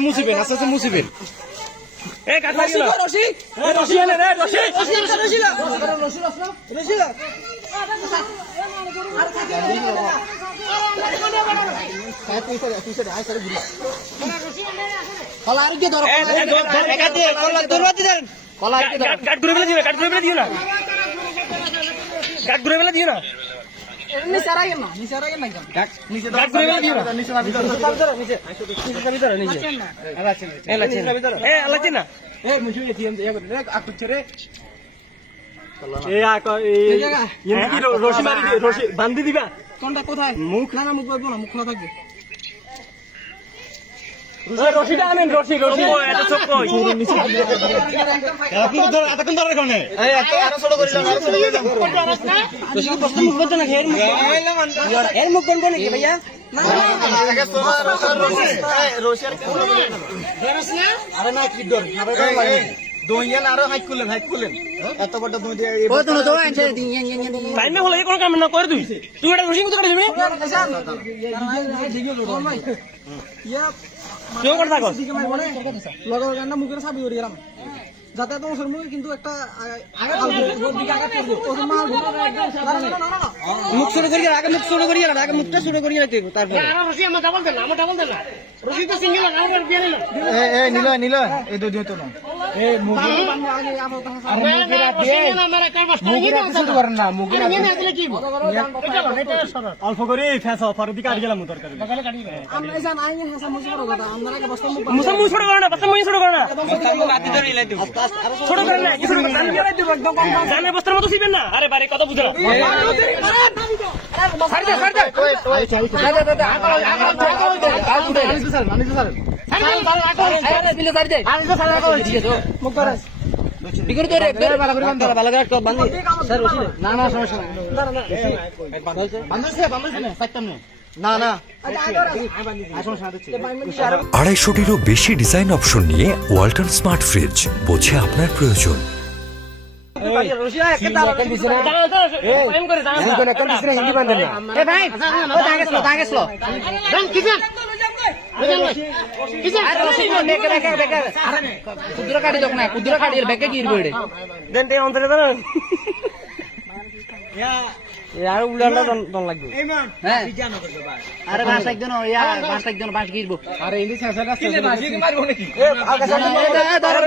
মুসিবেন আস্তে মুসিবেন বান্ধি দিবা কোনটা কোথায় মুখ না মুখ বলবো না মুখ খোলা থাকবে রশিটা আনেন রশি এত চোখ কই আপনি ধর এতক্ষণ ধরে কোনে এই এত আরো ছোট করিলাম আরো ছোট করিলাম রশি প্রশ্ন মুখ বলতো না এর মুখ বলবো নাকি ভাইয়া না আগে তোমার রশি আর কোন আরে না কি দর দইয়ান আরো হাইক করলেন এত বড় দই দিয়ে ও তো আনছে টাইমে হলো এই কোন কাম না করে তুই এটা রশি কত কাটবি ইয়া কেউ করে থাকো লগর গান্ডা মুখের সাবি করে গেলাম যাতে তো মুখের মুখে কিন্তু একটা আগে মুখ শুরু করি আগে মুখ শুরু করি আগে মুখটা শুরু করি তারপর রশি আমার ডাবল দেন না রশি তো সিঙ্গেল না আমার দিয়ে নিল নিল এই দুই তো না এই মুখে আগে মুখের দিয়ে মুখের শুরু করেন না মুখের আসলে কি অল্প করে ফেসা পরে দিকে আড় গেলাম দরকার আমরা জান আইনে ফেসা মুছ বড় কথা আমরা আগে বস্তা মুছ ছোট করে না বস্তা মুছ ছোট করে না রাতে ধরে ইলাই দেব ছোট করে না কিছু করে জান ইলাই দেব একদম কম জানের বস্তার মতো ছিবেন না আরে বারে কত বুঝরা ছাড় দে আড়াইশোটিরও বেশি ডিজাইন অপশন নিয়ে ওয়ালটন স্মার্ট ফ্রিজ বোঝে আপনার প্রয়োজন। কুদুরা কাটি বেকে কি আর উড়ালা দন লাগবে হ্যাঁ আরে বাস একজন বাস গিরবো আরে ইন্দি শেষে রাস্তা কিলে বাস কি মারবো নাকি দাঁড়া